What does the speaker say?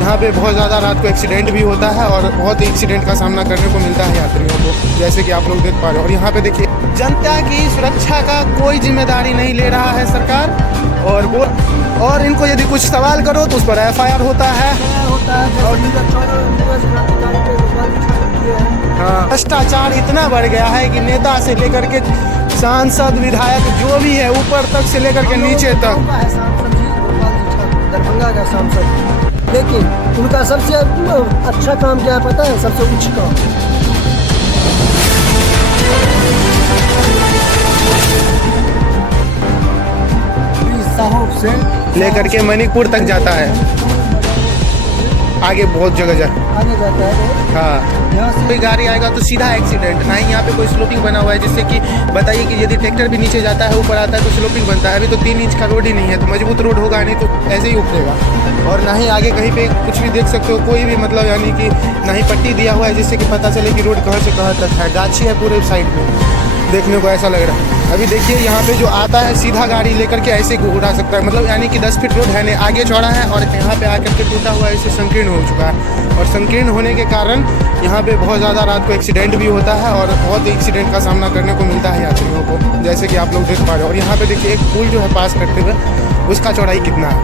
यहाँ पे बहुत ज़्यादा रात को एक्सीडेंट भी होता है और बहुत एक्सीडेंट का सामना करने को मिलता है यात्रियों को, जैसे कि आप लोग देख पा रहे हो। और यहाँ पे देखिए, जनता की सुरक्षा का कोई जिम्मेदारी नहीं ले रहा है सरकार, और इनको यदि कुछ सवाल करो तो उस पर FIR होता है। हाँ, भ्रष्टाचार इतना बढ़ गया है कि नेता से लेकर के सांसद, विधायक, जो भी है ऊपर तक से लेकर के नीचे तक। दरभंगा का सांसद, लेकिन उनका सबसे अच्छा काम क्या है पता है? सबसे उच्च काम साहों से लेकर के मणिपुर तक जाता है, आगे बहुत जगह आगे जाता है। हाँ, कोई गाड़ी आएगा तो सीधा एक्सीडेंट। ना ही यहाँ पे कोई स्लोपिंग बना हुआ है, जिससे कि बताइए कि यदि ट्रैक्टर भी नीचे जाता है, ऊपर आता है तो स्लोपिंग बनता है। अभी तो 3 इंच का रोड ही नहीं है, तो मजबूत रोड होगा नहीं तो ऐसे ही उखड़ेगा। और ना ही आगे कहीं पे कुछ भी देख सकते हो, कोई भी मतलब यानी कि ना ही पट्टी दिया हुआ है जिससे कि पता चले कि रोड कहाँ से कहाँ तक है। गाछी है पूरे साइड में, देखने को ऐसा लग रहा है। अभी देखिए यहाँ पे जो आता है सीधा गाड़ी लेकर के ऐसे उड़ा सकता है, मतलब यानी कि 10 फीट रोड है नहीं, आगे चौड़ा है और यहाँ पे आकर के टूटा हुआ ऐसे संकीर्ण हो चुका है। और संकीर्ण होने के कारण यहाँ पे बहुत ज़्यादा रात को एक्सीडेंट भी होता है और बहुत एक्सीडेंट का सामना करने को मिलता है यात्रियों को, जैसे कि आप लोग देख पा रहे हो। और यहाँ पे देखिए एक पुल जो है पास करते हुए, उसका चौड़ाई कितना है।